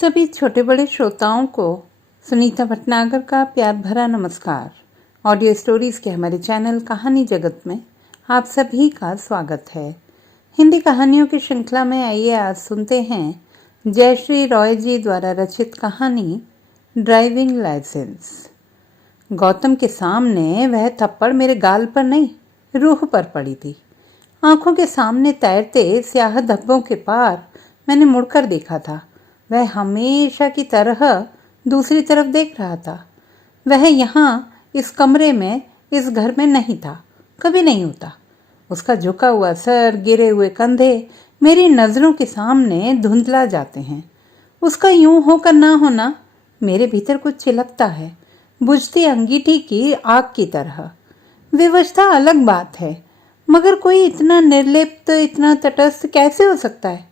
सभी छोटे बड़े श्रोताओं को सुनीता भटनागर का प्यार भरा नमस्कार। ऑडियो स्टोरीज़ के हमारे चैनल कहानी जगत में आप सभी का स्वागत है। हिंदी कहानियों की श्रृंखला में आइए आज सुनते हैं जयश्री रॉय जी द्वारा रचित कहानी ड्राइविंग लाइसेंस। गौतम के सामने वह थप्पड़ मेरे गाल पर नहीं, रूह पर पड़ी थी। आंखों के सामने तैरते स्याह धब्बों के पार मैंने मुड़कर देखा था। वह हमेशा की तरह दूसरी तरफ देख रहा था। वह यहाँ इस कमरे में, इस घर में नहीं था, कभी नहीं होता। उसका झुका हुआ सर, गिरे हुए कंधे मेरी नज़रों के सामने धुंधला जाते हैं। उसका यूं होकर ना होना मेरे भीतर कुछ चिलकता है, बुझती अंगीठी की आग की तरह। विवशता अलग बात है, मगर कोई इतना निर्लिप्त, इतना तटस्थ कैसे हो सकता है?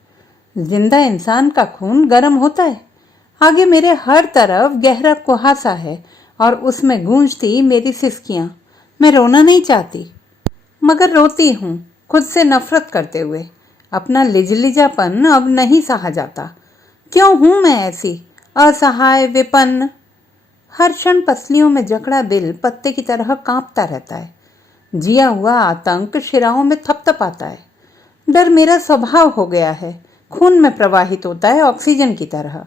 जिंदा इंसान का खून गर्म होता है। आगे मेरे हर तरफ गहरा कुहासा है और उसमें गूंजती मेरी सिसकियां। मैं रोना नहीं चाहती, मगर रोती हूँ खुद से नफरत करते हुए। अपना लिजलिजापन अब नहीं सहा जाता। क्यों हूँ मैं ऐसी असहाय, विपन्न? हर क्षण पसलियों में जकड़ा दिल पत्ते की तरह कांपता रहता है। जिया हुआ आतंक शिराओं में थपथपाता है। डर मेरा स्वभाव हो गया है, खून में प्रवाहित होता है ऑक्सीजन की तरह।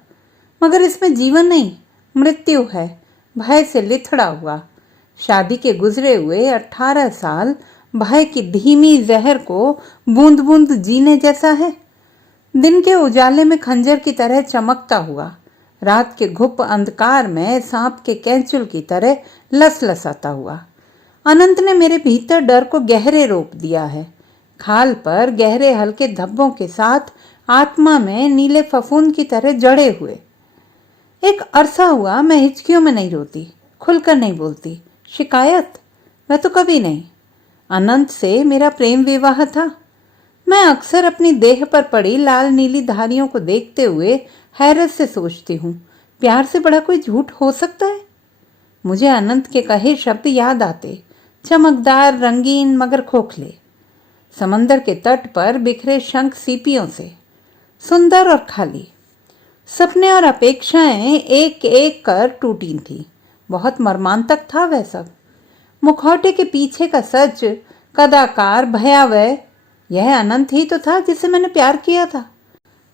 मगर इसमें जीवन नहीं, मृत्यु है, भय से लिथड़ा हुआ। शादी के गुजरे हुए 18 साल भय की धीमी जहर को बूंद बूंद जीने जैसा है। दिन के उजाले में खंजर की तरह चमकता हुआ, रात के घुप अंधकार में सांप के कैंचुल की तरह लसलसाता हुआ। अनंत ने मेरे भीतर डर को गहरे रोप दिया है। खाल पर गहरे हल्के धब्बों के साथ आत्मा में नीले फफूंद की तरह जड़े हुए। एक अरसा हुआ मैं हिचकियों में नहीं रोती, खुलकर नहीं बोलती। शिकायत? वह तो कभी नहीं। अनंत से मेरा प्रेम विवाह था। मैं अक्सर अपनी देह पर पड़ी लाल नीली धारियों को देखते हुए हैरत से सोचती हूँ, प्यार से बड़ा कोई झूठ हो सकता है? मुझे अनंत के कहे शब्द याद आते, चमकदार, रंगीन मगर खोखले। समंदर के तट पर बिखरे शंख सीपियों से, सुंदर और खाली। सपने और अपेक्षाएं एक एक कर टूटी थी। बहुत मर्मांतक था वह सब। मुखौटे के पीछे का सच कदाकार, भयावह, यह अनंत ही तो था जिसे मैंने प्यार किया था।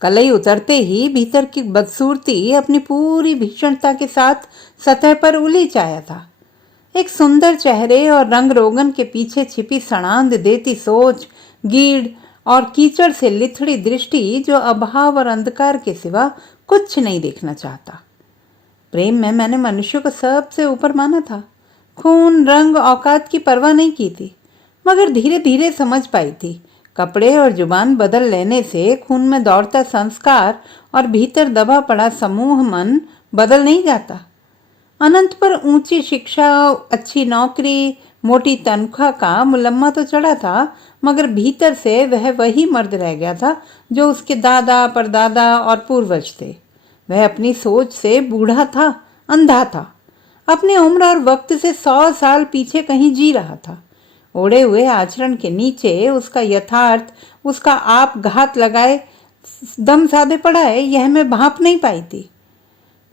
कलई उतरते ही भीतर की बदसूरती अपनी पूरी भीषणता के साथ सतह पर उलीच आया था। एक सुंदर चेहरे और रंग रोगन के पीछे छिपी सड़ांध देती सोच, गीड़ और कीचड़ से लिथड़ी दृष्टि जो अभाव और अंधकार के सिवा कुछ नहीं देखना चाहता। प्रेम में मैंने मनुष्य को सबसे ऊपर माना था। खून, रंग, औकात की परवाह नहीं की थी, मगर धीरे धीरे समझ पाई थी। कपड़े और जुबान बदल लेने से खून में दौड़ता संस्कार और भीतर दबा पड़ा समूह मन बदल नहीं जाता। अनंत पर ऊंची शिक्षा, अच्छी नौकरी, मोटी तनख्वाह का मुलम्मा तो चढ़ा था, मगर भीतर से वह वही मर्द रह गया था जो उसके दादा, परदादा और पूर्वज थे। वह अपनी सोच से बूढ़ा था, अंधा था, अपनी उम्र और वक्त से 100 साल पीछे कहीं जी रहा था। ओढ़े हुए आचरण के नीचे उसका यथार्थ, उसका आप घात लगाए दम साधे पड़ा है, यह मैं भांप नहीं पाई थी।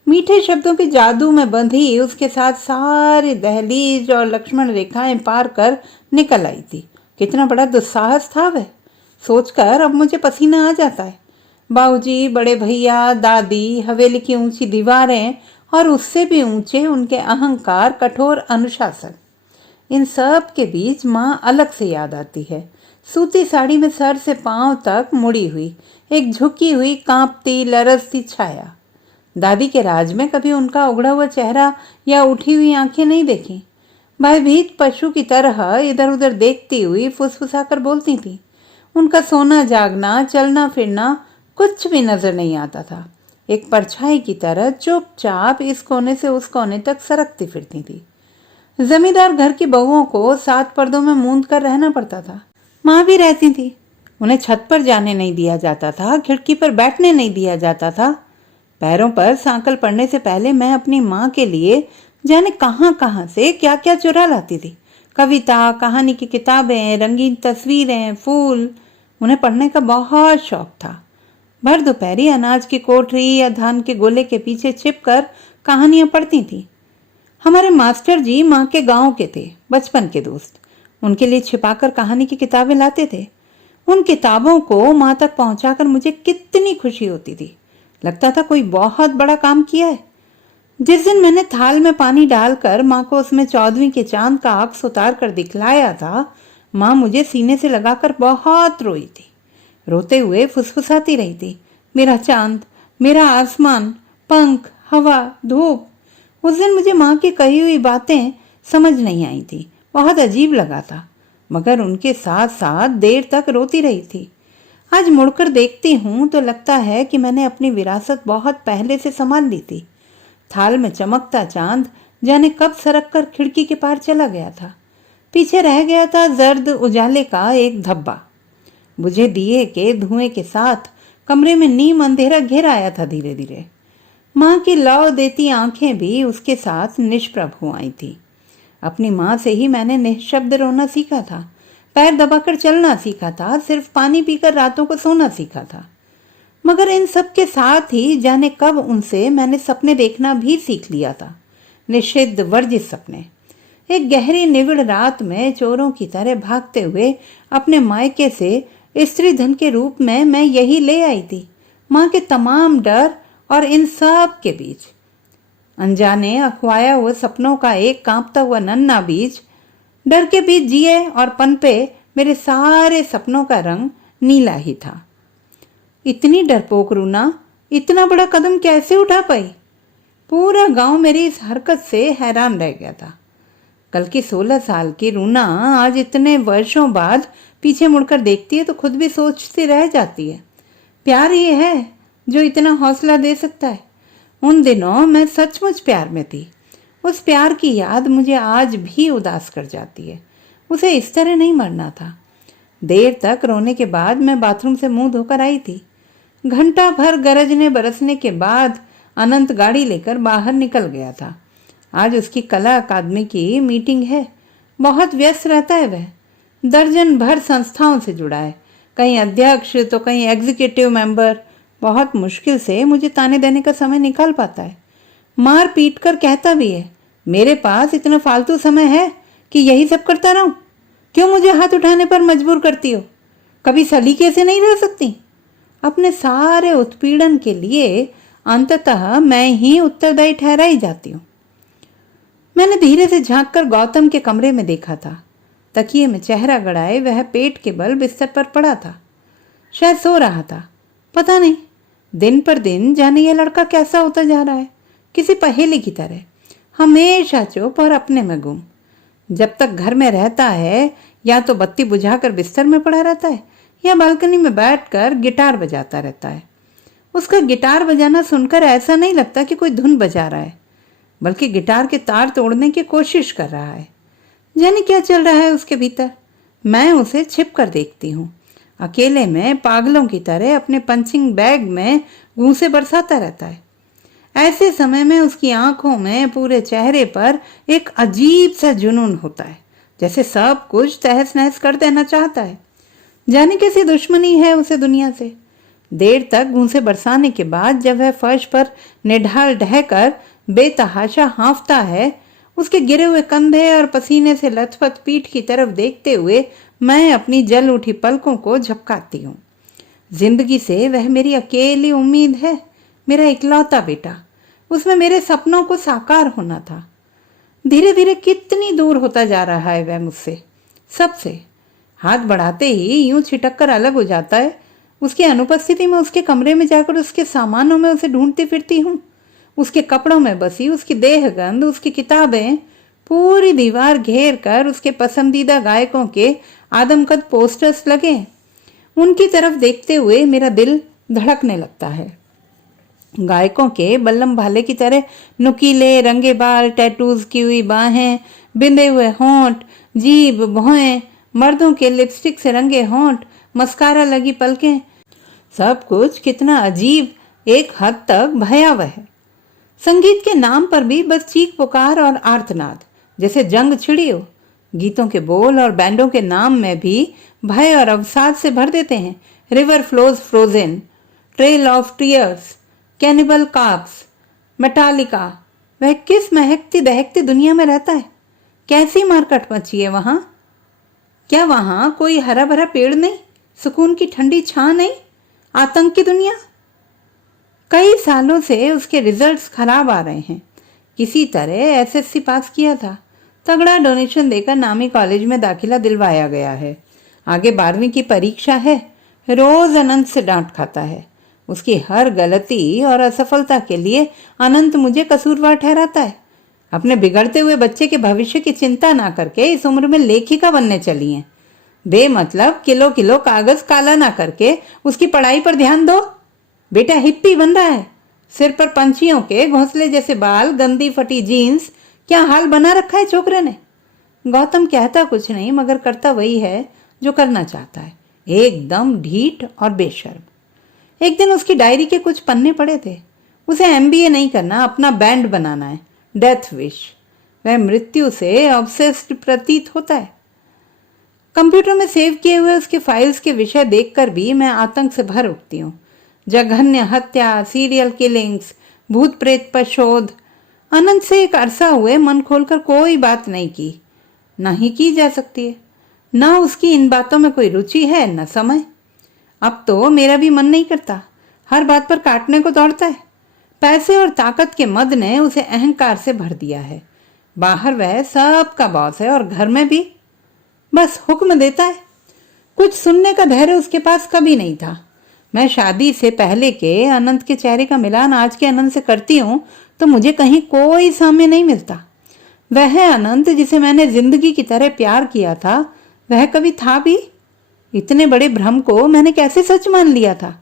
मीठे शब्दों के जादू में बंधी उसके साथ सारी दहलीज और लक्ष्मण रेखाएं पार कर निकल आई थी। कितना बड़ा दुस्साहस था वह, सोचकर अब मुझे पसीना आ जाता है। बाबूजी, बड़े भैया, दादी, हवेली की ऊंची दीवारें और उससे भी ऊंचे उनके अहंकार, कठोर अनुशासन, इन सब के बीच माँ अलग से याद आती है। सूती साड़ी में सर से पांव तक मुड़ी हुई, एक झुकी हुई, कांपती, लरसती छाया। दादी के राज में कभी उनका उगड़ा हुआ चेहरा या उठी हुई आंखें नहीं देखी। भयभीत पशु की तरह इधर उधर देखती हुई फुसफुसाकर बोलती थी। उनका सोना जागना, चलना फिरना कुछ भी नजर नहीं आता था। एक परछाई की तरह चुपचाप इस कोने से उस कोने तक सरकती फिरती थी। जमींदार घर की बहुओं को 7 पर्दों में मूंद कर रहना पड़ता था। माँ भी रहती थी। उन्हें छत पर जाने नहीं दिया जाता था, खिड़की पर बैठने नहीं दिया जाता था। पैरों पर सांकल पड़ने से पहले मैं अपनी माँ के लिए जाने कहाँ से क्या क्या चुरा लाती थी। कविता, कहानी की किताबें, रंगीन तस्वीरें, फूल। उन्हें पढ़ने का बहुत शौक था। भर दोपहरी अनाज की कोठरी या धान के गोले के पीछे छिपकर कहानियां पढ़ती थी। हमारे मास्टर जी माँ के गांव के थे, बचपन के दोस्त। उनके लिए छिपाकर कहानी की किताबें लाते थे। उन किताबों को माँ तक पहुंचाकर मुझे कितनी खुशी होती थी। लगता था कोई बहुत बड़ा काम किया है। जिस दिन मैंने थाल में पानी डालकर माँ को उसमें 14वीं के चांद का अक्स उतार कर दिखलाया था, माँ मुझे सीने से लगाकर बहुत रोई थी। रोते हुए फुसफुसाती रही थी, मेरा चांद, मेरा आसमान, पंख, हवा, धूप। उस दिन मुझे माँ की कही हुई बातें समझ नहीं आई थी। बहुत अजीब लगा था, मगर उनके साथ साथ देर तक रोती रही थी। आज मुड़कर देखती हूँ तो लगता है कि मैंने अपनी विरासत बहुत पहले से संभाल ली थी। थाल में चमकता चांद जाने कब सरक कर खिड़की के पार चला गया था। पीछे रह गया था जर्द उजाले का एक धब्बा। बुझे दिए के धुएं के साथ कमरे में नीम अंधेरा घेर आया था धीरे धीरे। माँ की लौ देती आंखें भी उसके साथ निष्प्रभ हो आई थी। अपनी माँ से ही मैंने निःशब्द रोना सीखा था, पैर दबाकर चलना सीखा था, सिर्फ पानी पीकर रातों को सोना सीखा था। मगर इन सब के साथ ही जाने कब उनसे मैंने सपने देखना भी सीख लिया था, निषिद्ध वर्जित सपने। एक गहरी निविड़ रात में चोरों की तरह भागते हुए अपने मायके से स्त्री धन के रूप में मैं यही ले आई थी, माँ के तमाम डर और इन सब के बीच। अनजाने अखवाया हुए सपनों का एक कांपता हुआ नन्हा बीज। डर के बीच जिए और पनपे मेरे सारे सपनों का रंग नीला ही था। इतनी डरपोक रूना इतना बड़ा कदम कैसे उठा पाई? पूरा गांव मेरी इस हरकत से हैरान रह गया था। कल की 16 साल की रूना आज इतने वर्षों बाद पीछे मुड़कर देखती है तो खुद भी सोचती रह जाती है, प्यार ये है जो इतना हौसला दे सकता है। उन दिनों मैं सचमुच प्यार में थी। उस प्यार की याद मुझे आज भी उदास कर जाती है। उसे इस तरह नहीं मरना था। देर तक रोने के बाद मैं बाथरूम से मुंह धोकर आई थी। घंटा भर गरजने बरसने के बाद अनंत गाड़ी लेकर बाहर निकल गया था। आज उसकी कला अकादमी की मीटिंग है। बहुत व्यस्त रहता है वह। दर्जन भर संस्थाओं से जुड़ा है, कहीं अध्यक्ष तो कहीं एग्जीक्यूटिव मेंबर। बहुत मुश्किल से मुझे ताने देने का समय निकाल पाता है। मार पीट कर कहता भी है, मेरे पास इतना फालतू समय है कि यही सब करता रहूं? क्यों मुझे हाथ उठाने पर मजबूर करती हो? कभी सलीके से नहीं रह सकती? अपने सारे उत्पीड़न के लिए अंततः मैं ही उत्तरदायी ठहराई जाती हूँ। मैंने धीरे से झांककर गौतम के कमरे में देखा था। तकिए में चेहरा गड़ाए वह पेट के बल बिस्तर पर पड़ा था, शायद सो रहा था। पता नहीं, दिन पर दिन जाने यह लड़का कैसा होता जा रहा है, किसी पहेली की तरह, हमेशा चुप और अपने में गुम। जब तक घर में रहता है या तो बत्ती बुझाकर बिस्तर में पड़ा रहता है या बालकनी में बैठकर गिटार बजाता रहता है। उसका गिटार बजाना सुनकर ऐसा नहीं लगता कि कोई धुन बजा रहा है, बल्कि गिटार के तार तोड़ने की कोशिश कर रहा है। जाने क्या चल रहा है उसके भीतर। मैं उसे छिप कर देखती हूँ। अकेले में पागलों की तरह अपने पंचिंग बैग में घूंसे बरसाता रहता है। ऐसे समय में उसकी आंखों में, पूरे चेहरे पर एक अजीब सा जुनून होता है, जैसे सब कुछ तहस नहस कर देना चाहता है। जाने कैसी दुश्मनी है उसे दुनिया से। देर तक घूंसे बरसाने के बाद जब वह फर्श पर निढाल ढहकर बेतहाशा हाँफता है, उसके गिरे हुए कंधे और पसीने से लथपथ पीठ की तरफ देखते हुए मैं अपनी जल उठी पलकों को झपकाती हूँ। जिंदगी से वह मेरी अकेली उम्मीद है, मेरा इकलौता बेटा। उसमें मेरे सपनों को साकार होना था। धीरे धीरे कितनी दूर होता जा रहा है वह मुझसे, सबसे। हाथ बढ़ाते ही यूं छिटक कर अलग हो जाता है। उसकी अनुपस्थिति में उसके कमरे में जाकर उसके सामानों में उसे ढूंढती फिरती हूँ। उसके कपड़ों में बसी उसकी देहगंध, उसकी किताबें, पूरी दीवार घेर कर उसके पसंदीदा गायकों के आदमकद पोस्टर्स लगे। उनकी तरफ देखते हुए मेरा दिल धड़कने लगता है। गायकों के बल्लम भाले की तरह नुकीले रंगे बाल, टैटूज की हुई बाहें, बिंदे हुए होंठ, जीभ, भौहें, मर्दों के लिपस्टिक से रंगे होंठ, मस्कारा लगी पलकें, सब कुछ कितना अजीब, एक हद तक भयावह है। संगीत के नाम पर भी बस चीख पुकार और आर्तनाद, जैसे जंग छिड़ी हो। गीतों के बोल और बैंडों के नाम में भी भय और अवसाद से भर देते हैं। River flows frozen, trail of tears, cannibal carps, Metallica. वह किस महकती दहकती दुनिया में रहता है? कैसी मारकट मची है वहां? क्या वहां कोई हरा भरा पेड़ नहीं, सुकून की ठंडी छां नहीं? आतंक की दुनिया। कई सालों से उसके रिजल्ट्स खराब आ रहे हैं। किसी तरह एसएससी पास किया था, तगड़ा डोनेशन देकर नामी कॉलेज में दाखिला दिलवाया गया है। आगे 12वीं की परीक्षा है। रोज अनंत से डांट खाता है। उसकी हर गलती और असफलता के लिए अनंत मुझे कसूरवार ठहराता है। अपने बिगड़ते हुए बच्चे के भविष्य की चिंता ना करके इस उम्र में लेखिका बनने चली हैं। बेमतलब किलो किलो कागज काला ना करके उसकी पढ़ाई पर ध्यान दो। बेटा हिप्पी बन रहा है। सिर पर पंछियों के घोंसले जैसे बाल, गंदी फटी जीन्स, क्या हाल बना रखा है छोकरे ने। गौतम कहता कुछ नहीं मगर करता वही है जो करना चाहता है, एकदम ढीठ और बेशर्म। एक दिन उसकी डायरी के कुछ पन्ने पड़े थे। उसे एमबीए नहीं करना, अपना बैंड बनाना है, डेथ विश। वह मृत्यु से ऑब्सेस्ड प्रतीत होता है। कंप्यूटर में सेव किए हुए उसके फाइल्स के विषय देखकर भी मैं आतंक से भर उठती हूँ। जघन्य हत्या, सीरियल किलिंग्स, भूत प्रेत पर शोध। अनंत से एक अरसा हुए मन खोलकर कोई बात नहीं की, न ही की जा सकती है। न उसकी इन बातों में कोई रुचि है न समय। अब तो मेरा भी मन नहीं करता, हर बात पर काटने को दौड़ता है। पैसे और ताकत के मद ने उसे अहंकार से भर दिया है। बाहर वह सबका बॉस है और घर में भी बस हुक्म देता है। कुछ सुनने का धैर्य उसके पास कभी नहीं था। मैं शादी से पहले के अनंत के चेहरे का मिलान आज के अनंत से करती हूँ तो मुझे कहीं कोई साम्य नहीं मिलता। वह अनंत जिसे मैंने जिंदगी की तरह प्यार किया था, वह कभी था भी? इतने बड़े भ्रम को मैंने कैसे सच मान लिया था?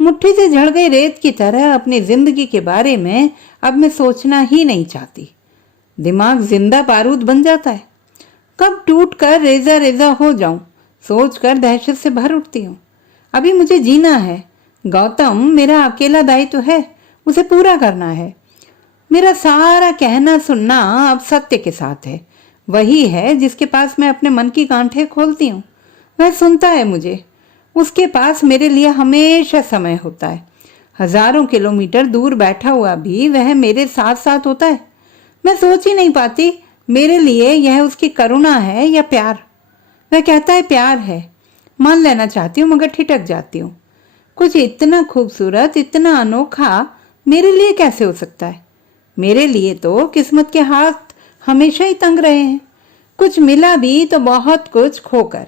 मुट्ठी से झड़ गई रेत की तरह अपनी जिंदगी के बारे में अब मैं सोचना ही नहीं चाहती। दिमाग जिंदा बारूद बन जाता है। कब टूट कर रेजा रेजा हो जाऊं सोचकर दहशत से भर उठती हूँ। अभी मुझे जीना है। गौतम मेरा अकेला दायित्व है, उसे पूरा करना है। मेरा सारा कहना सुनना अब सत्य के साथ है। वही है जिसके पास मैं अपने मन की गांठें खोलती हूँ। वह सुनता है मुझे। उसके पास मेरे लिए हमेशा समय होता है। हजारों किलोमीटर दूर बैठा हुआ भी वह मेरे साथ साथ होता है। मैं सोच ही नहीं पाती मेरे लिए यह उसकी करुणा है या प्यार। वह कहता है प्यार है। मान लेना चाहती हूँ मगर ठिठक जाती हूँ। कुछ इतना खूबसूरत, इतना अनोखा मेरे लिए कैसे हो सकता है? मेरे लिए तो किस्मत के हाथ हमेशा ही तंग रहे हैं। कुछ मिला भी तो बहुत कुछ खोकर।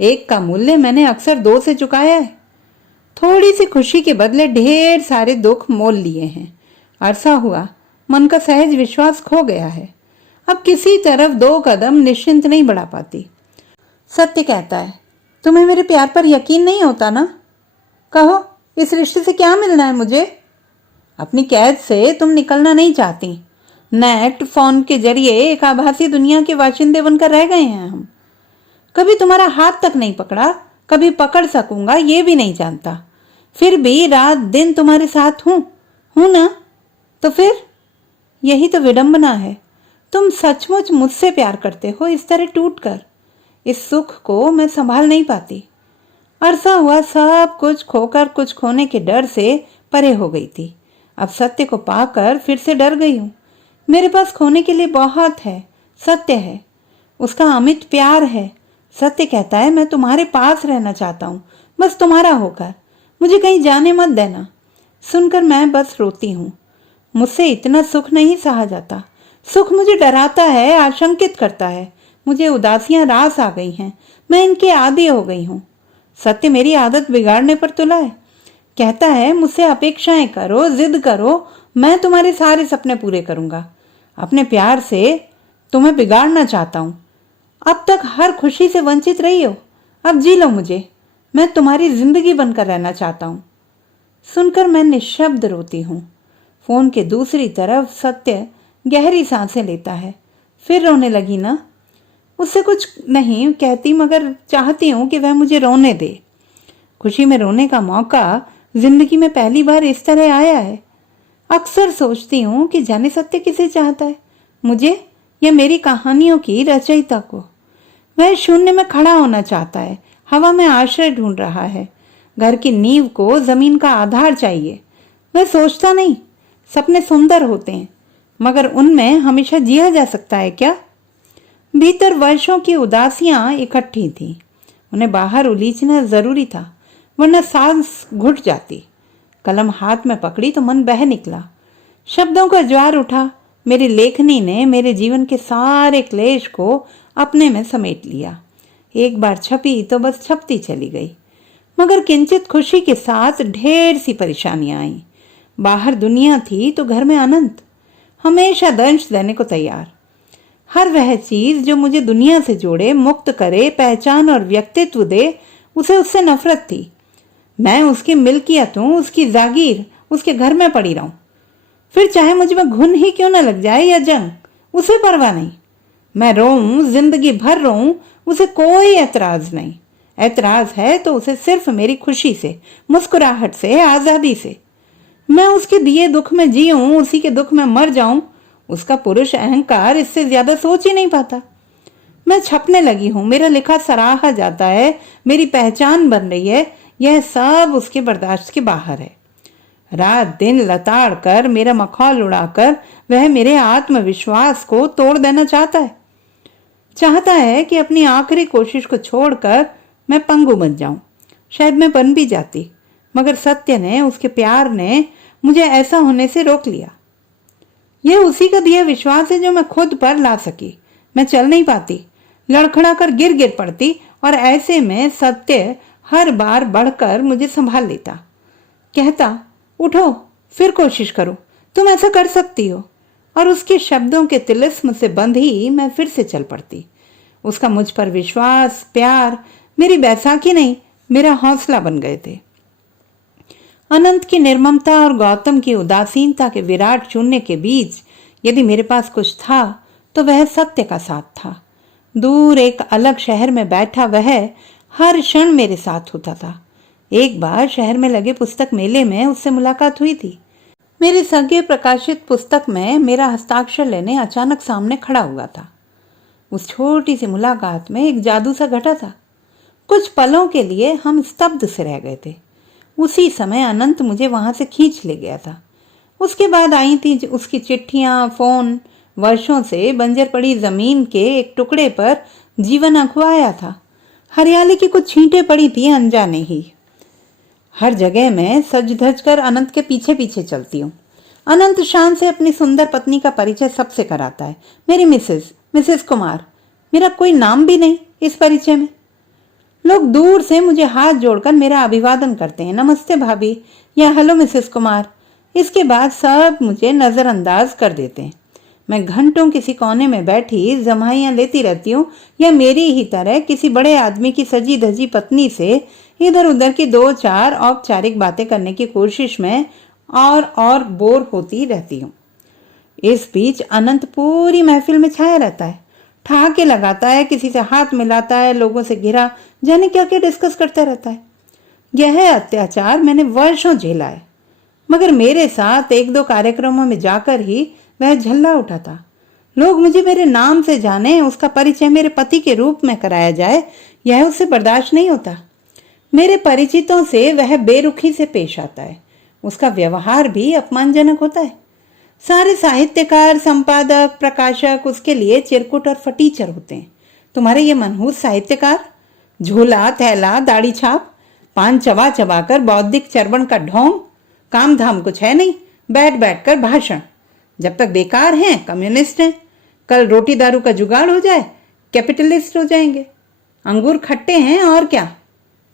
एक का मूल्य मैंने अक्सर दो से चुकाया है। थोड़ी सी खुशी के बदले ढेर सारे दुख मोल लिए हैं। अरसा हुआ मन का सहज विश्वास खो गया है। अब किसी तरफ 2 कदम निश्चिंत नहीं बढ़ा पाती। सत्य कहता है, तुम्हें मेरे प्यार पर यकीन नहीं होता ना? कहो, इस रिश्ते से क्या मिलना है मुझे? अपनी कैद से तुम निकलना नहीं चाहती। नेट, फोन के जरिए एक आभासी दुनिया के वाशिंदे बनकर रह गए हैं हम। कभी तुम्हारा हाथ तक नहीं पकड़ा, कभी पकड़ सकूंगा ये भी नहीं जानता। फिर भी रात दिन तुम्हारे साथ हूं ना? तो फिर यही तो विडंबना है। तुम सचमुच मुझसे प्यार करते हो इस तरह टूटकर। इस सुख को मैं संभाल नहीं पाती। अरसा हुआ सब कुछ खोकर कुछ खोने के डर से परे हो गई थी। अब सत्य को पाकर फिर से डर गई हूं। मेरे पास खोने के लिए बहुत है। सत्य है, उसका अमित प्यार है। सत्य कहता है मैं तुम्हारे पास रहना चाहता हूँ, बस तुम्हारा होकर। मुझे कहीं जाने मत देना। सुनकर मैं बस रोती हूँ। मुझसे इतना सुख नहीं सहा जाता। सुख मुझे डराता है, आशंकित करता है। मुझे उदासियां रास आ गई हैं। मैं इनके आदी हो गई हूँ। सत्य मेरी आदत बिगाड़ने पर तुला है। कहता है मुझसे अपेक्षाएं करो, जिद करो, मैं तुम्हारे सारे सपने पूरे करूंगा। अपने प्यार से तुम्हें बिगाड़ना चाहता हूँ। अब तक हर खुशी से वंचित रही हो, अब जी लो मुझे। मैं तुम्हारी जिंदगी बनकर रहना चाहता हूँ। सुनकर मैं निशब्द रोती हूँ। फोन के दूसरी तरफ सत्य गहरी सांसें लेता है। फिर रोने लगी ना? उससे कुछ नहीं कहती मगर चाहती हूँ कि वह मुझे रोने दे। खुशी में रोने का मौका जिंदगी में पहली बार इस तरह आया है। अक्सर सोचती हूँ कि जाने सत्य किसे चाहता है, मुझे या मेरी कहानियों की रचयिता को। वह शून्य में खड़ा होना चाहता है, हवा में आश्रय ढूंढ रहा है। घर की नींव को जमीन का आधार चाहिए। वह सोचता नहीं। सपने सुंदर होते हैं, मगर उनमें हमेशा जिया जा सकता है क्या? भीतर वर्षों की उदासियां इकट्ठी थीं। उन्हें बाहर उलीचना जरूरी था, वरना सांस घुट जाती। कलम हाथ में पकड़ी तो मन बह निकला। शब्दों का ज्वार उठा। मेरी लेखनी ने मेरे जीवन के सारे क्लेश को अपने में समेट लिया। एक बार छपी तो बस छपती चली गई, मगर किंचित खुशी के साथ ढेर सी परेशानियां आईं। बाहर दुनिया थी तो घर में अनंत, हमेशा दंश देने को तैयार। हर वह चीज जो मुझे दुनिया से जोड़े, मुक्त करे, पहचान और व्यक्तित्व दे, उसे उससे नफरत थी। मैं उसकी मिल्कियत हूं, उसकी जागीर, उसके घर में पड़ी रहूं। फिर चाहे मुझ में घुन ही क्यों न लग जाए या जंग, उसे परवाह नहीं। मैं रोऊं, जिंदगी भर रोऊं, उसे कोई ऐतराज नहीं। ऐतराज है तो उसे सिर्फ मेरी खुशी से, मुस्कुराहट से, आजादी से। मैं उसके दिए दुख में जीऊं, उसी के दुख में मर जाऊं, उसका पुरुष अहंकार इससे ज्यादा सोच ही नहीं पाता। मैं छपने लगी हूं, मेरा लिखा सराहा जाता है, मेरी पहचान बन रही है। यह सब उसके बर्दाश्त के बाहर है। रात दिन लताड़ कर, मेरा मखौल उड़ाकर वह मेरे आत्मविश्वास को तोड़ देना चाहता है कि अपनी आखिरी कोशिश को छोड़कर मैं पंगु बन जाऊं। शायद मैं बन भी जाती, मगर सत्य ने, उसके प्यार ने मुझे ऐसा होने से रोक लिया। यह उसी का दिया विश्वास है जो मैं खुद पर ला सकी। मैं चल नहीं पाती, लड़खड़ा कर गिर पड़ती, और ऐसे में सत्य हर बार बढ़कर मुझे संभाल लेता। कहता, उठो, फिर कोशिश करो, तुम ऐसा कर सकती हो। और उसके शब्दों के तिलिस्म से बंधी मैं फिर से चल पड़ती। उसका मुझ पर विश्वास, प्यार मेरी बैसाखी नहीं, मेरा हौसला बन गए थे। अनंत की निर्ममता और गौतम की उदासीनता के विराट शून्य के बीच यदि मेरे पास कुछ था तो वह सत्य का साथ था। दूर एक अलग शहर में बैठा वह हर क्षण मेरे साथ होता था। एक बार शहर में लगे पुस्तक मेले में उससे मुलाकात हुई थी। मेरे सगे प्रकाशित पुस्तक में मेरा हस्ताक्षर लेने अचानक सामने खड़ा हुआ था। उस छोटी सी मुलाकात में एक जादू सा घटा था। कुछ पलों के लिए हम स्तब्ध से रह गए थे। उसी समय अनंत मुझे वहां से खींच ले गया था। उसके बाद आई थी उसकी चिट्ठियां, फोन। वर्षों से बंजर पड़ी जमीन के एक टुकड़े पर जीवन अखवाया था। हरियाली की कुछ छींटें पड़ी थी अनजाने ही। हर जगह मैं सज धज कर अनंत के पीछे पीछे चलती हूँ। अनंत शान से अपनी सुंदर पत्नी का परिचय सबसे कराता है। मेरी मिसेस कुमार। मेरा कोई नाम भी नहीं इस परिचय में। लोग दूर से मुझे हाथ जोड़कर मेरा अभिवादन करते हैं, नमस्ते भाभी या हेलो मिसेस कुमार। इसके बाद सब मुझे नजरअंदाज कर देते हैं। मैं घंटों किसी कोने में बैठी जमाइयां लेती रहती हूँ, या मेरी ही तरह किसी बड़े आदमी की सजी धजी पत्नी से इधर उधर की दो चार औपचारिक बातें करने की कोशिश में और बोर होती रहती हूँ। इस बीच अनंत पूरी महफिल में छाया रहता है, ठहाके लगाता है, किसी से हाथ मिलाता है, लोगों से घिरा जाने क्या क्या डिस्कस करता रहता है। यह अत्याचार मैंने वर्षों झेला है, मगर मेरे साथ एक दो कार्यक्रमों में जाकर ही वह झल्ला उठा था। लोग मुझे मेरे नाम से जाने, उसका परिचय मेरे पति के रूप में कराया जाए, यह उससे बर्दाश्त नहीं होता। मेरे परिचितों से वह बेरुखी से पेश आता है। उसका व्यवहार भी अपमानजनक होता है। सारे साहित्यकार, संपादक, प्रकाशक उसके लिए चिरकुट और फटीचर होते हैं। तुम्हारे ये मनहूस साहित्यकार, झोला थैला, दाढ़ी छाप, पान चबा चबा कर बौद्धिक चर्वण का ढोंग, काम धाम कुछ है नहीं, बैठ बैठ कर भाषण। जब तक बेकार हैं कम्युनिस्ट हैं, कल रोटी दारू का जुगाड़ हो जाए कैपिटलिस्ट हो जाएंगे। अंगूर खट्टे हैं और क्या,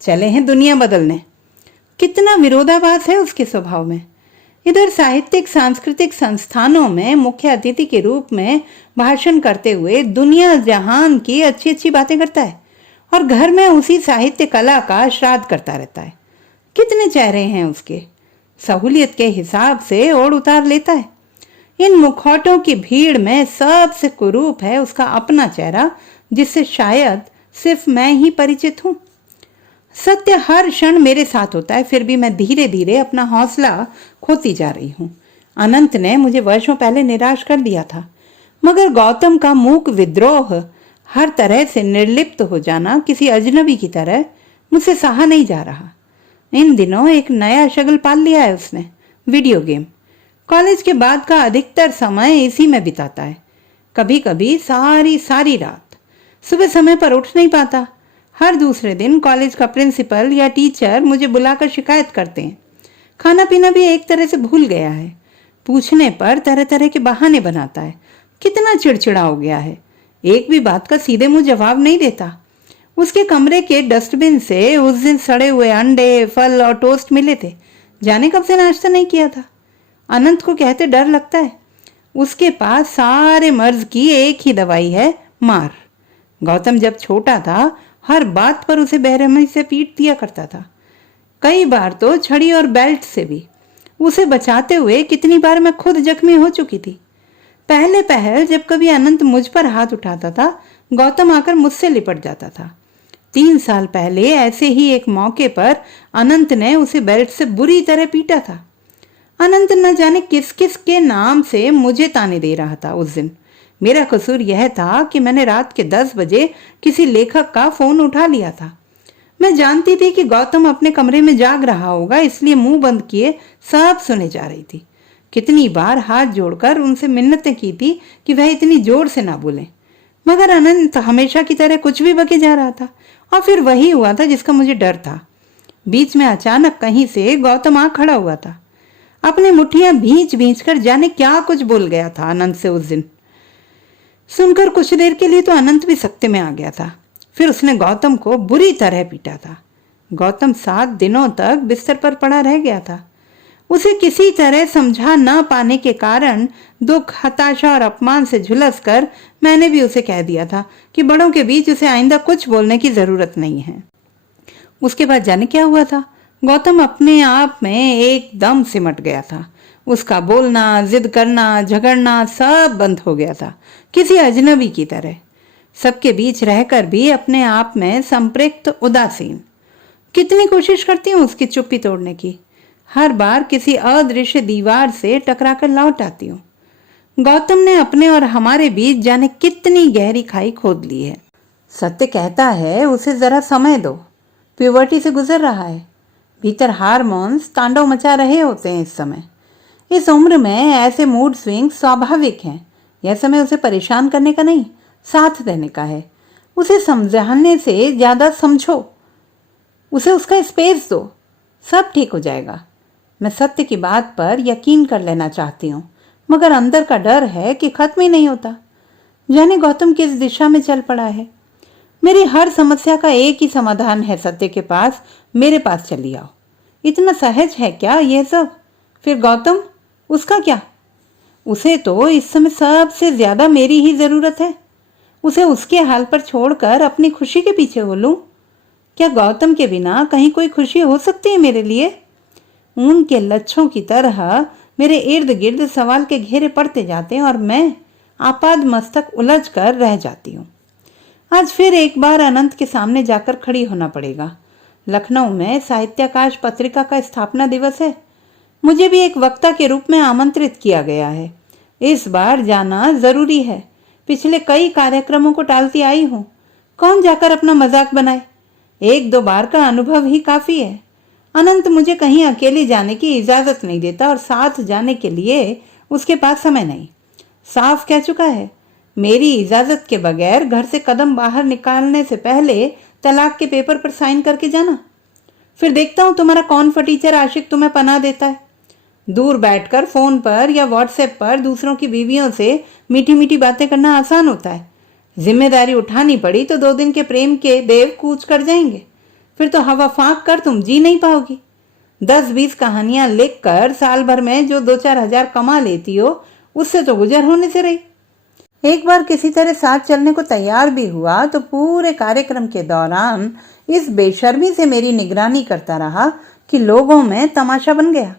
चले हैं दुनिया बदलने। कितना विरोधाभास है उसके स्वभाव में। इधर साहित्यिक सांस्कृतिक संस्थानों में मुख्य अतिथि के रूप में भाषण करते हुए दुनिया जहान की अच्छी अच्छी बातें करता है, और घर में उसी साहित्य कला का श्राद्ध करता रहता है। कितने चेहरे हैं उसके, सहूलियत के हिसाब से ओढ़ उतार लेता है। इन मुखौटों की भीड़ में सबसे कुरूप है उसका अपना चेहरा, जिससे शायद सिर्फ मैं ही परिचित हूं। सत्य हर क्षण मेरे साथ होता है, फिर भी मैं धीरे धीरे अपना हौसला खोती जा रही हूं। अनंत ने मुझे वर्षों पहले निराश कर दिया था, मगर गौतम का मूक विद्रोह, हर तरह से निर्लिप्त हो जाना, किसी अजनबी की तरह मुझसे सहा नहीं जा रहा। इन दिनों एक नया शगल पाल लिया है उसने, वीडियो गेम। कॉलेज के बाद का अधिकतर समय इसी में बिताता है। कभी कभी सारी सारी रात। सुबह समय पर उठ नहीं पाता। हर दूसरे दिन कॉलेज का प्रिंसिपल या टीचर मुझे बुलाकर शिकायत करते हैं। खाना पीना भी एक तरह से भूल गया है। पूछने पर तरह तरह के बहाने बनाता है। कितना चिड़चिड़ा हो गया है। एक भी बात का सीधे मुंह जवाब नहीं देता। उसके कमरे के डस्टबिन से उस दिन सड़े हुए अंडे, फल और टोस्ट मिले थे। जाने कब से नाश्ता नहीं किया था। अनंत को कहते डर लगता है। उसके पास सारे मर्ज की एक ही दवाई है, मार। गौतम जब छोटा था हर बात पर उसे बेरहमी से पीट दिया करता था। कई बार तो छड़ी और बेल्ट से भी। उसे बचाते हुए कितनी बार मैं खुद जख्मी हो चुकी थी। पहले पहल जब कभी अनंत मुझ पर हाथ उठाता था, गौतम आकर मुझसे लिपट जाता था। 3 साल पहले ऐसे ही एक मौके पर अनंत ने उसे बेल्ट से बुरी तरह पीटा था। अनंत न जाने किस किस के नाम से मुझे ताने दे रहा था उस दिन। मेरा कसूर यह था कि मैंने रात के 10 बजे किसी लेखक का फोन उठा लिया था। मैं जानती थी कि गौतम अपने कमरे में जाग रहा होगा, इसलिए मुंह बंद किए सब सुने जा रही थी। कितनी बार हाथ जोड़कर उनसे मिन्नतें की थी कि वह इतनी जोर से ना बोले, मगर अनंत हमेशा की तरह कुछ भी बके जा रहा था। और फिर वही हुआ था जिसका मुझे डर था। बीच में अचानक कहीं से गौतम आ खड़ा हुआ था। अपनी मुट्ठियां भींच भींच कर जाने क्या कुछ बोल गया था अनंत से उस दिन। सुनकर कुछ देर के लिए तो अनंत भी सख्ते में आ गया था। फिर उसने गौतम को बुरी तरह पीटा था। गौतम 7 दिनों तक बिस्तर पर पड़ा रह गया था। उसे किसी तरह समझा न पाने के कारण दुख, हताशा और अपमान से झुलस कर मैंने भी उसे कह दिया था कि बड़ों के बीच उसे आइंदा कुछ बोलने की जरूरत नहीं है। उसके बाद जाने क्या हुआ था। गौतम अपने आप में एकदम सिमट गया था। उसका बोलना, जिद करना, झगड़ना सब बंद हो गया था, किसी अजनबी की तरह। सबके बीच रहकर भी अपने आप में संप्रक्त उदासीन। कितनी कोशिश करती हूँ उसकी चुप्पी तोड़ने की। हर बार किसी अदृश्य दीवार से टकराकर लौट आती हूँ। गौतम ने अपने और हमारे बीच जाने कितनी गहरी खाई खोद ली है। सत्य कहता है उसे जरा समय दो। प्यूबर्टी से गुजर रहा है। भीतर हार्मोन्स तांडव मचा रहे होते हैं इस समय। इस उम्र में ऐसे मूड स्विंग स्वाभाविक हैं। यह समय उसे परेशान करने का नहीं, साथ देने का है। उसे समझाने से ज्यादा समझो। उसे उसका स्पेस दो, सब ठीक हो जाएगा। मैं सत्य की बात पर यकीन कर लेना चाहती हूँ, मगर अंदर का डर है कि खत्म ही नहीं होता। जाने गौतम किस दिशा में चल पड़ा है। मेरी हर समस्या का एक ही समाधान है, सत्य के पास, मेरे पास चली आओ। इतना सहज है क्या यह सब। फिर गौतम, उसका क्या। उसे तो इस समय सबसे ज्यादा मेरी ही जरूरत है। उसे उसके हाल पर छोड़कर अपनी खुशी के पीछे हो लूं। क्या गौतम के बिना कहीं कोई खुशी हो सकती है मेरे लिए। ऊन के लच्छों की तरह मेरे इर्द गिर्द सवाल के घेरे पड़ते जाते हैं और मैं आपाद मस्तक उलझ कर रह जाती हूँ। आज फिर एक बार अनंत के सामने जाकर खड़ी होना पड़ेगा। लखनऊ में साहित्याकाश पत्रिका का स्थापना दिवस है। मुझे भी एक वक्ता के रूप में आमंत्रित किया गया है। इस बार जाना जरूरी है। पिछले कई कार्यक्रमों को टालती आई हूँ। कौन जाकर अपना मजाक बनाए। 1-2 बार का अनुभव ही काफी है। अनंत मुझे कहीं अकेले जाने की इजाजत नहीं देता और साथ जाने के लिए उसके पास समय नहीं। साफ कह चुका है, मेरी इजाजत के बगैर घर से कदम बाहर निकालने से पहले तलाक के पेपर पर साइन करके जाना। फिर देखता हूं तुम्हारा कौन फटीचर आशिक तुम्हें पनाह देता है। दूर बैठकर फोन पर या व्हाट्सएप पर दूसरों की बीवियों से मीठी मीठी बातें करना आसान होता है। जिम्मेदारी उठानी पड़ी तो 2 दिन के प्रेम के देव कूच कर जाएंगे। फिर तो हवा फांक कर तुम जी नहीं पाओगी। 10-20 कहानियां लिखकर साल भर में जो 2-4 हजार कमा लेती हो, उससे तो गुजर होने से रही। एक बार किसी तरह साथ चलने को तैयार भी हुआ तो पूरे कार्यक्रम के दौरान इस बेशर्मी से मेरी निगरानी करता रहा कि लोगों में तमाशा बन गया।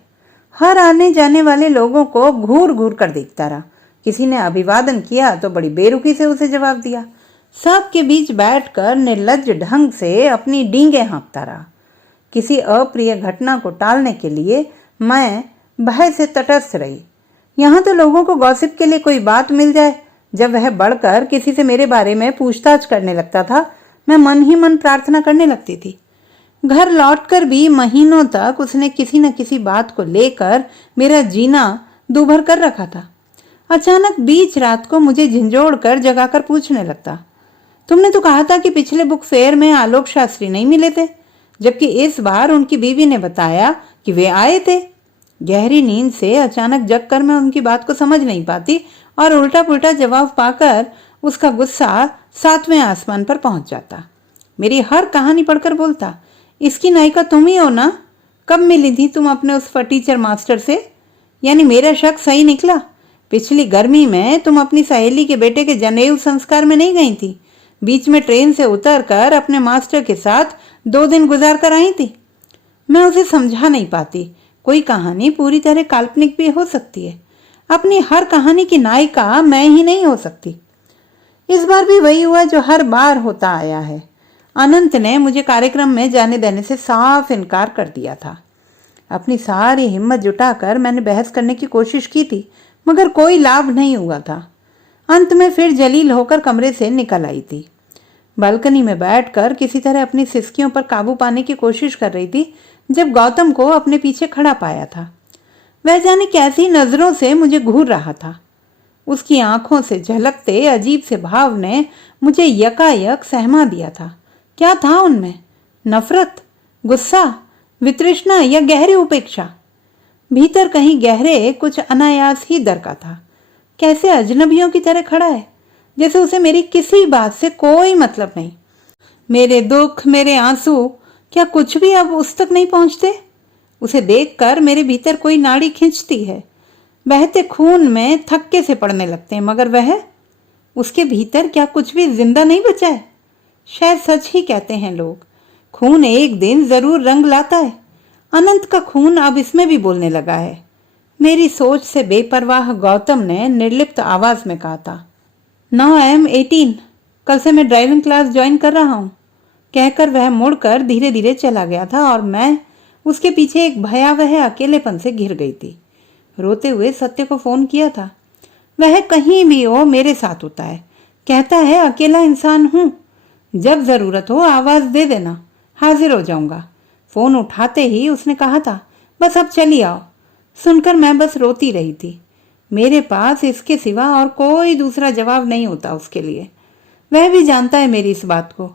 हर आने जाने वाले लोगों को घूर घूर कर देखता रहा। किसी ने अभिवादन किया तो बड़ी बेरुखी से उसे जवाब दिया। सबके बीच बैठकर निर्लज्ज ढंग से अपनी डींगे हाँकता रहा। किसी अप्रिय घटना को टालने के लिए मैं भय से तटस्थ रही। यहाँ तो लोगों को गॉसिप के लिए कोई बात मिल जाए, जब वह बढ़कर किसी से मेरे बारे में पूछताछ करने लगता था, मैं मन ही मन प्रार्थना करने लगती थी। घर लौटकर भी महीनों तक उसने किसी न किसी बात को लेकर मेरा जीना दूभर कर रखा था। अचानक बीच रात को मुझे झिंझोड़ कर जगाकर पूछने लगता, तुमने तो कहा था कि पिछले बुक फेयर में आलोक शास्त्री नहीं मिले थे, जबकि इस बार उनकी बीवी ने बताया कि वे आए थे। गहरी नींद से अचानक जगकर मैं उनकी बात को समझ नहीं पाती और उल्टा पुल्टा जवाब पाकर उसका गुस्सा 7वें आसमान पर पहुंच जाता। मेरी हर कहानी पढ़कर बोलता, इसकी नायिका तुम ही हो ना? कब मिली थी तुम अपने उस फटीचर मास्टर से? यानी मेरा शक सही निकला। पिछली गर्मी में तुम अपनी सहेली के बेटे के जनेऊ संस्कार में नहीं गई थी, बीच में ट्रेन से उतरकर अपने मास्टर के साथ 2 दिन गुजार कर आई थी। मैं उसे समझा नहीं पाती। कोई कहानी पूरी तरह काल्पनिक भी हो सकती है। अपनी हर कहानी की नायिका मैं ही नहीं हो सकती। इस बार भी वही हुआ जो हर बार होता आया है। अनंत ने मुझे कार्यक्रम में जाने देने से साफ इनकार कर दिया था। अपनी सारी हिम्मत जुटाकर मैंने बहस करने की कोशिश की थी, मगर कोई लाभ नहीं हुआ था। अंत में फिर जलील होकर कमरे से निकल आई थी। बालकनी में बैठकर किसी तरह अपनी सिसकियों पर काबू पाने की कोशिश कर रही थी जब गौतम को अपने पीछे खड़ा पाया था। वह जाने कैसी नजरों से मुझे घूर रहा था। उसकी आंखों से झलकते अजीब से भाव ने मुझे यकायक सहमा दिया था। क्या था उनमें? नफरत, गुस्सा, वितृष्णा या गहरी उपेक्षा? भीतर कहीं गहरे कुछ अनायास ही दरका था। कैसे अजनबियों की तरह खड़ा है, जैसे उसे मेरी किसी बात से कोई मतलब नहीं। मेरे दुख, मेरे आंसू, क्या कुछ भी अब उस तक नहीं पहुंचते? उसे देखकर मेरे भीतर कोई नाड़ी खिंचती है। बहते खून में थक्के से पड़ने लगते हैं, मगर वह, उसके भीतर क्या कुछ भी जिंदा नहीं बचा है? शायद सच ही कहते हैं लोग, खून एक दिन जरूर रंग लाता है। अनंत का खून अब इसमें भी बोलने लगा है। मेरी सोच से बेपरवाह गौतम ने निर्लिप्त आवाज में कहा था, नाउ आई एम 18, कल से मैं ड्राइविंग क्लास ज्वाइन कर रहा हूँ। कहकर वह मुड़कर धीरे धीरे चला गया था और मैं उसके पीछे एक भयावह अकेलेपन से घिर गई थी। रोते हुए सत्य को फोन किया था। वह कहीं भी हो मेरे साथ होता है। कहता है अकेला इंसान हूं, जब जरूरत हो आवाज दे देना, हाजिर हो जाऊंगा। फोन उठाते ही उसने कहा था, बस अब चली आओ। सुनकर मैं बस रोती रही थी। मेरे पास इसके सिवा और कोई दूसरा जवाब नहीं होता उसके लिए। वह भी जानता है मेरी इस बात को,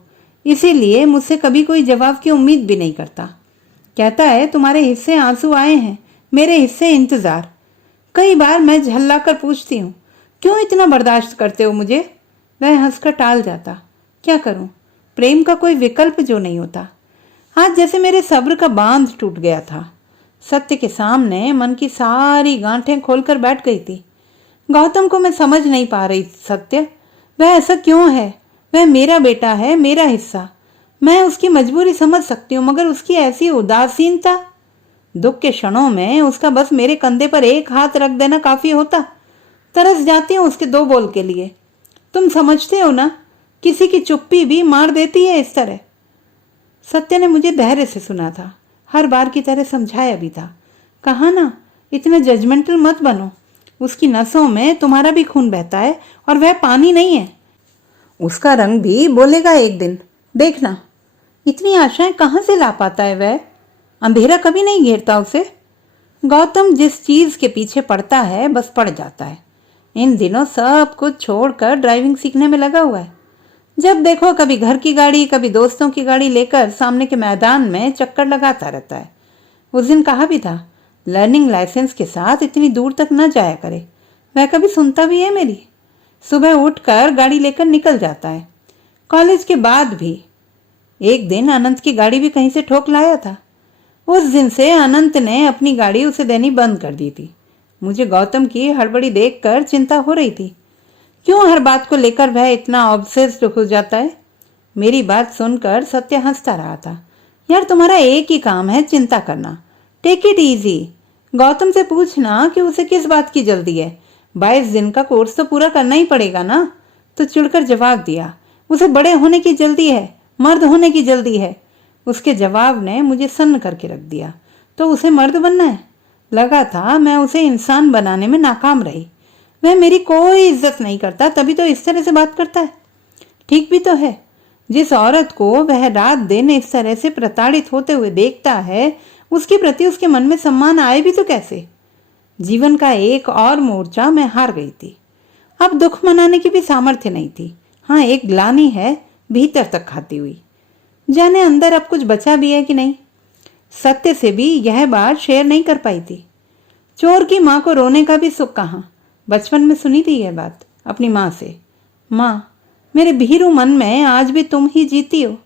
इसीलिए मुझसे कभी कोई जवाब की उम्मीद भी नहीं करता। कहता है तुम्हारे हिस्से आंसू आए हैं, मेरे हिस्से इंतजार। कई बार मैं झल्ला कर पूछती हूँ, क्यों इतना बर्दाश्त करते हो मुझे? वह हंसकर टाल जाता। क्या करूं, प्रेम का कोई विकल्प जो नहीं होता। आज जैसे मेरे सब्र का बांध टूट गया था। सत्य के सामने मन की सारी गांठें खोलकर बैठ गई थी। गौतम को मैं समझ नहीं पा रही। सत्य, वह ऐसा क्यों है? वह मेरा बेटा है, मेरा हिस्सा। मैं उसकी मजबूरी समझ सकती हूँ, मगर उसकी ऐसी उदासीनता। दुख के क्षणों में उसका बस मेरे कंधे पर एक हाथ रख देना काफी होता। तरस जाती हूँ उसके 2 बोल के लिए। तुम समझते हो ना, किसी की चुप्पी भी मार देती है इस तरह। सत्य ने मुझे धैर्य से सुना था, हर बार की तरह समझाया भी था। कहा ना, इतना जजमेंटल मत बनो। उसकी नसों में तुम्हारा भी खून बहता है और वह पानी नहीं है। उसका रंग भी बोलेगा एक दिन, देखना। इतनी आशाएं कहाँ से ला पाता है वह? अंधेरा कभी नहीं घेरता उसे। गौतम जिस चीज के पीछे पड़ता है बस पड़ जाता है। इन दिनों सब कुछ छोड़कर ड्राइविंग सीखने में लगा हुआ है। जब देखो कभी घर की गाड़ी, कभी दोस्तों की गाड़ी लेकर सामने के मैदान में चक्कर लगाता रहता है। उस दिन कहा भी था, लर्निंग लाइसेंस के साथ इतनी दूर तक न जाया करे। वह कभी सुनता भी है मेरी? सुबह उठकर गाड़ी लेकर निकल जाता है। कॉलेज के बाद भी एक दिन अनंत की गाड़ी भी कहीं से ठोक लाया था। उस दिन से अनंत ने अपनी गाड़ी उसे देनी बंद कर दी थी। मुझे गौतम की हड़बड़ी देखकर चिंता हो रही थी। क्यों हर बात को लेकर वह इतना ऑब्सेस्ड हो जाता है? मेरी बात सुनकर सत्य हंसता रहा था। यार तुम्हारा एक ही काम है, चिंता करना। Take it easy. गौतम से पूछना कि उसे किस बात की जल्दी है। 22 दिन का कोर्स तो पूरा करना ही पड़ेगा ना। तो चिढ़कर जवाब दिया, उसे बड़े होने की जल्दी है, मर्द होने की जल्दी है। उसके जवाब ने मुझे सन्न करके रख दिया। तो उसे मर्द बनना है? लगा था मैं उसे इंसान बनाने में नाकाम रही। वह मेरी कोई इज्जत नहीं करता, तभी तो इस तरह से बात करता है। ठीक भी तो है। जिस औरत को वह रात दिन इस तरह से प्रताड़ित होते हुए देखता है, उसके प्रति उसके मन में सम्मान आए भी तो कैसे। जीवन का एक और मोर्चा मैं हार गई थी। अब दुख मनाने की भी सामर्थ्य नहीं थी। हाँ, एक ग्लानि है भीतर तक खाती हुई। जाने अंदर अब कुछ बचा भी है कि नहीं। सत्य से भी यह बात शेयर नहीं कर पाई थी। चोर की माँ को रोने का भी सुख कहाँ। बचपन में सुनी थी यह बात अपनी माँ से। माँ, मेरे भीरू मन में आज भी तुम ही जीती हो।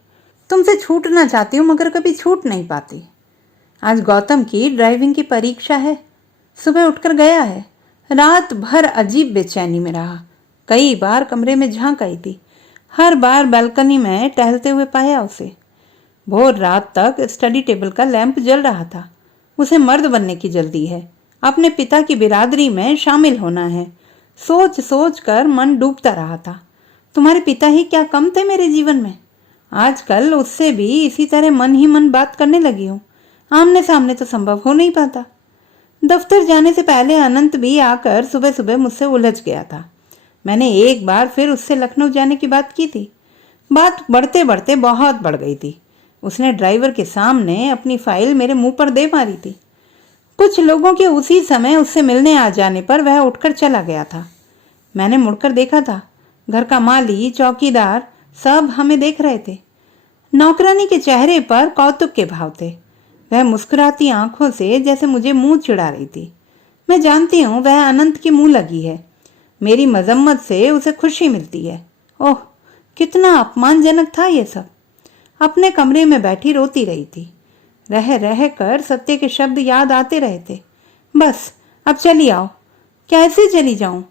तुमसे छूटना चाहती हूँ मगर कभी छूट नहीं पाती। आज गौतम की ड्राइविंग की परीक्षा है। सुबह उठकर गया है। रात भर अजीब बेचैनी में रहा। कई बार कमरे में झांक आई थी। हर बार बालकनी में टहलते हुए पाया उसे। भोर रात तक स्टडी टेबल का लैंप जल रहा था। उसे मर्द बनने की जल्दी है। अपने पिता की बिरादरी में शामिल होना है। सोच सोच कर मन डूबता रहा था। तुम्हारे पिता ही क्या कम थे मेरे जीवन में। आजकल उससे भी इसी तरह मन ही मन बात करने लगी हूँ। आमने सामने तो संभव हो नहीं पाता। दफ्तर जाने से पहले अनंत भी आकर सुबह सुबह मुझसे उलझ गया था। मैंने एक बार फिर उससे लखनऊ जाने की बात की थी। बात बढ़ते बढ़ते बहुत बढ़ गई थी। उसने ड्राइवर के सामने अपनी फाइल मेरे मुंह पर दे मारी थी। कुछ लोगों के उसी समय उससे मिलने आ जाने पर वह उठकर चला गया था। मैंने मुड़कर देखा था। घर का माली, चौकीदार सब हमें देख रहे थे। नौकरानी के चेहरे पर कौतुक के भाव थे। वह मुस्कुराती आंखों से जैसे मुझे मुंह चिढ़ा रही थी। मैं जानती हूँ वह अनंत की मुंह लगी है। मेरी मजम्मत से उसे खुशी मिलती है। ओह, कितना अपमानजनक था ये सब। अपने कमरे में बैठी रोती रही थी। रह रह कर सत्य के शब्द याद आते रहे थे। बस अब चली आओ। कैसे चली जाऊं?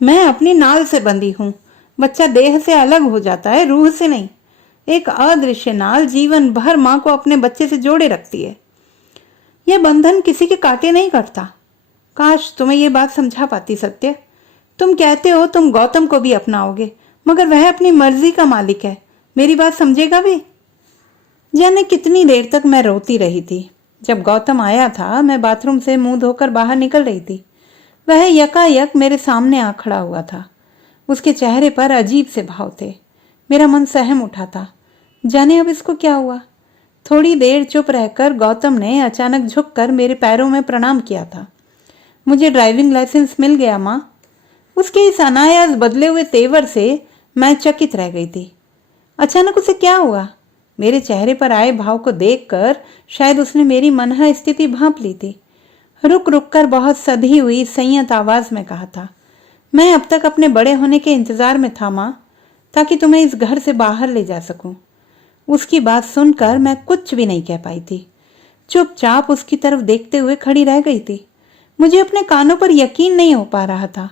मैं अपनी नाल से बंधी हूं। बच्चा देह से अलग हो जाता है, रूह से नहीं। एक अदृश्य नाल जीवन भर माँ को अपने बच्चे से जोड़े रखती है। यह बंधन किसी के काटे नहीं करता। काश तुम्हें यह बात समझा पाती सत्य। तुम कहते हो तुम गौतम को भी अपनाओगे, मगर वह अपनी मर्जी का मालिक है। मेरी बात समझेगा भी? जाने कितनी देर तक मैं रोती रही थी। जब गौतम आया था, मैं बाथरूम से मुंह धोकर बाहर निकल रही थी। वह यकायक मेरे सामने आ खड़ा हुआ था। उसके चेहरे पर अजीब से भाव थे। मेरा मन सहम उठा था। जाने अब इसको क्या हुआ। थोड़ी देर चुप रहकर गौतम ने अचानक झुककर मेरे पैरों में प्रणाम किया था। मुझे ड्राइविंग लाइसेंस मिल गया माँ। उसके इस अनायास बदले हुए तेवर से मैं चकित रह गई थी। अचानक उसे क्या हुआ? मेरे चेहरे पर आए भाव को देखकर शायद उसने मेरी मनहा स्थिति भांप ली थी। रुक रुक कर बहुत सधी हुई संयत आवाज में कहा था, मैं अब तक अपने बड़े होने के इंतजार में था माँ, ताकि तुम्हें इस घर से बाहर ले जा सकूं। उसकी बात सुनकर मैं कुछ भी नहीं कह पाई थी। चुपचाप उसकी तरफ देखते हुए खड़ी रह गई थी। मुझे अपने कानों पर यकीन नहीं हो पा रहा था।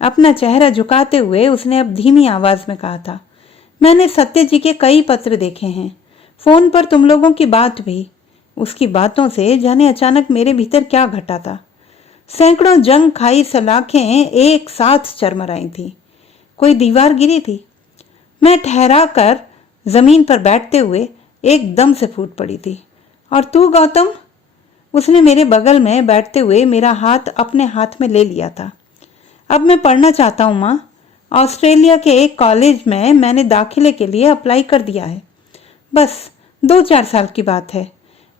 अपना चेहरा झुकाते हुए उसने अब धीमी आवाज में कहा था, मैंने सत्य जी के कई पत्र देखे हैं, फोन पर तुम लोगों की बात भी। उसकी बातों से जाने अचानक मेरे भीतर क्या घटा था। सैकड़ों जंग खाई सलाखें एक साथ चरमराई थी। कोई दीवार गिरी थी। मैं ठहरा कर जमीन पर बैठते हुए एकदम से फूट पड़ी थी। और तू गौतम? उसने मेरे बगल में बैठते हुए मेरा हाथ अपने हाथ में ले लिया था। अब मैं पढ़ना चाहता हूँ माँ। ऑस्ट्रेलिया के एक कॉलेज में मैंने दाखिले के लिए अप्लाई कर दिया है। बस 2-4 साल की बात है।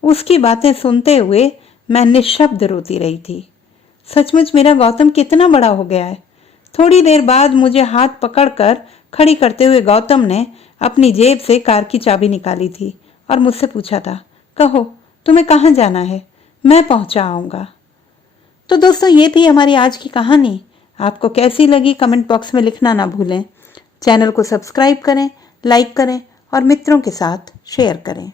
उसकी बातें सुनते हुए मैं निशब्द रोती रही थी। सचमुच मेरा गौतम कितना बड़ा हो गया है। थोड़ी देर बाद मुझे हाथ पकड़कर खड़ी करते हुए गौतम ने अपनी जेब से कार की चाबी निकाली थी और मुझसे पूछा था, कहो तुम्हें कहाँ जाना है, मैं पहुंचा आऊंगा। तो दोस्तों, ये थी हमारी आज की कहानी। आपको कैसी लगी कमेंट बॉक्स में लिखना ना भूलें। चैनल को सब्सक्राइब करें, लाइक करें और मित्रों के साथ शेयर करें।